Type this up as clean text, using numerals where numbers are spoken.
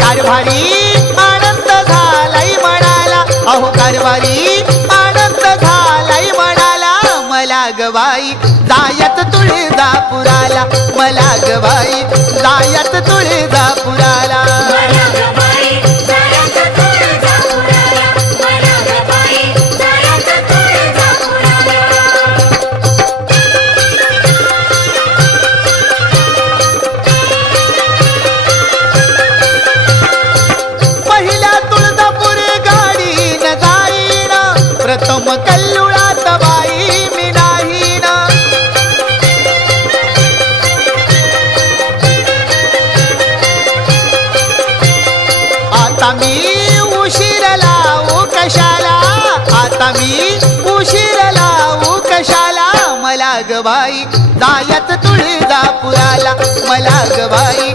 कारभारी आनंद झालाय म्हणाला, अहो कारभारी आनंद झालाय म्हणाला, मला ग बाई जायत तुळजापुराला, मला ग बाई जायत तुळजापुराला. पहिल्या तुळजापुरी गाडीन जाईन, प्रथम कल्लुळात बाई मी नाहीन. आता मी उशीर लावू कशाला, आता मी उशीर लावू कशाला, मला ग बाई जायत तुळजापुराला, मला ग बाई